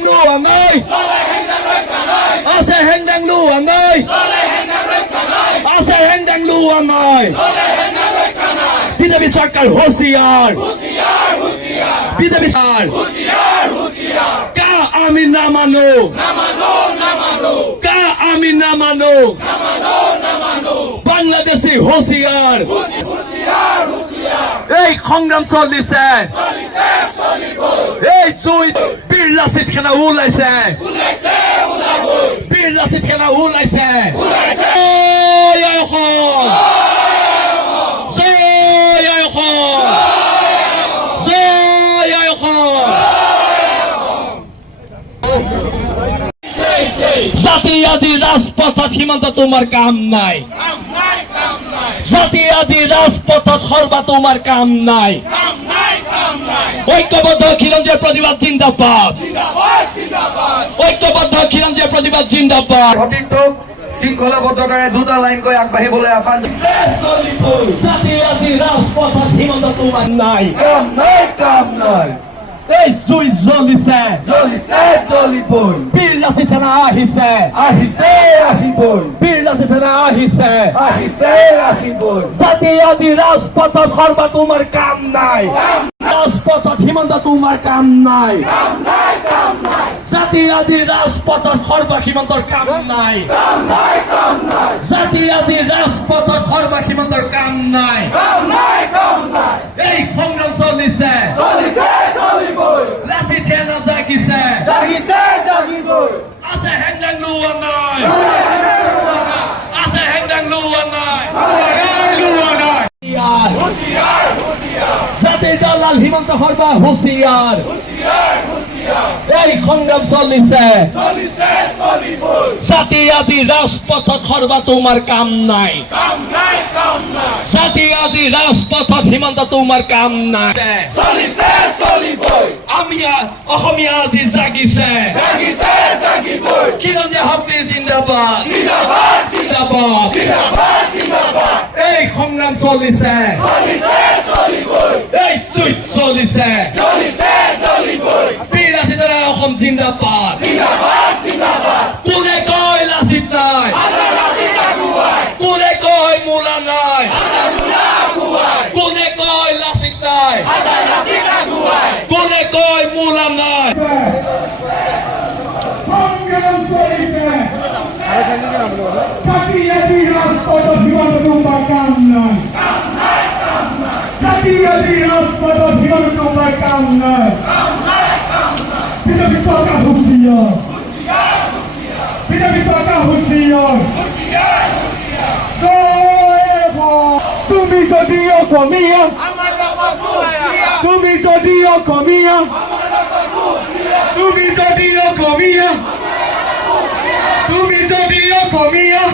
lùa ơi ở xe heng đang lùa ơi ở xe heng đang lùa ơi BJP সরকার হুঁশিয়ার BJP সরকার কা আমি না মানো কা আমি না মানো বাংলাদেশি হুঁশিয়ার এই সংগ্রাম চলিছে এই জুই বীর লাচিত খানা ওলাইছে বীর লাচিত খানা ওলাইছে জাতীয়বাদী রাজপথত সীমান্ত তোমার কাম নাই জাতীয়বাদী রাজপথত সর্বা তোমার কাম নাই ঐক্যবদ্ধ খিলঞ্জের প্রতিবাদ জিন্দাবাদ ঐক্যবদ্ধ খিলঞ্জের প্রতিবাদ জিন্দাবাদ শৃংখলাবদ্ধতাৰে দুটা লাইনকৈ আগবাঢ়িবলৈ আহ্বান জাতীয়বাদী ৰাজপথত সীমান্ত তোমাৰ নাই কাম নাই এই জুই জ্বলিছে জ্বলিবই বীৰ লাচিত সেনা আহিছে আহিবই বীৰ লাচিত সেনা আহিছে আহিবই জাতীয়বাদী ৰাজপথত সৰ্বা তোমাৰ কাম নাই ৰাজপথত সীমান্ত তোমাৰ কাম নাই জাতীয়বাদী ৰাজপথত সৰ্বা সীমান্তৰ কাম নাই জাতীয়বাদী ৰাজপথত সৰ্বা সীমান্তৰ কাম নাই এই সংগ্ৰাম চলিছে লাচিত সেনা জাগিছে আছে হেংদাং লোৱা নাই আছে হেংদাং লোৱা নাই জাতিৰ দলাল হিমন্ত সৰ্বা হুঁশিয়াৰ এই সংগ্ৰাম চলিছে জাতীয়বাদী ৰাজপথত সৰ্বা তোমাৰ কাম নাই জাতীয়বাদী ৰাজপথত হিমন্ত তোমাৰ কাম নাই আমি অসমীয়া আজি জাগিছে খিলঞ্জীয়া শক্তি জিন্দাবাদ এই সংগ্ৰাম চলিছে এই যুদ্ধ চলিছে বীৰ লাচিতৰ অসম জিন্দাবাদ কোনে কয় লাচিত নাই কোনে কয় মূলা নাই কোনে কয় লাচিত নাই কোনে কয় মূলা নাই জাতীয়বাদী রাজপথত সীমান্ত তোমার কাম নাই জাতীয়বাদী রাজপথত সীমান্ত তোমার কাম নাই BJP সরকার হুঁশিয়ার BJP সরকার হুঁশিয়ার তুমি যদি অসমীয়া তুমি যদি অসমীয়া তুমি যদি অসমীয়া তুমি যদি অসমীয়া